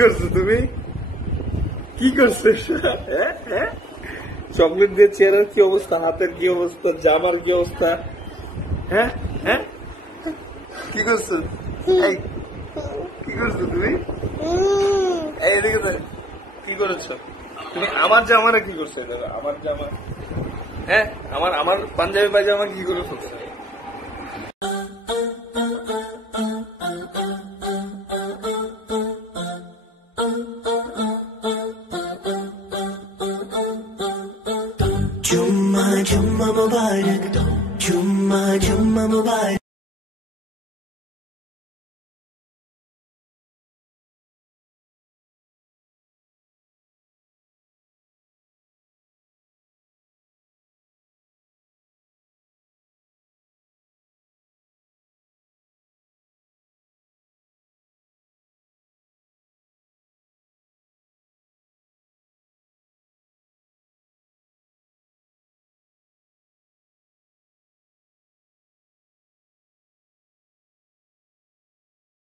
করছো তুমি? কি করছো? চকলেট দিয়ে চেহারার কি অবস্থা, হাতের কি অবস্থা, জামার কি অবস্থা? হ্যাঁ হ্যাঁ, কি করছো? এই, কি করছো তুমি? এই এদিকে দেখ, কি করেছো তুমি? আমার জামারে কি করছো? আমার জামা, হ্যাঁ, আমার আমার পাঞ্জাবি পায়জামা কি করে ফেলছো? Jumma Jumma Mubarak, Jumma Jumma Mubarak.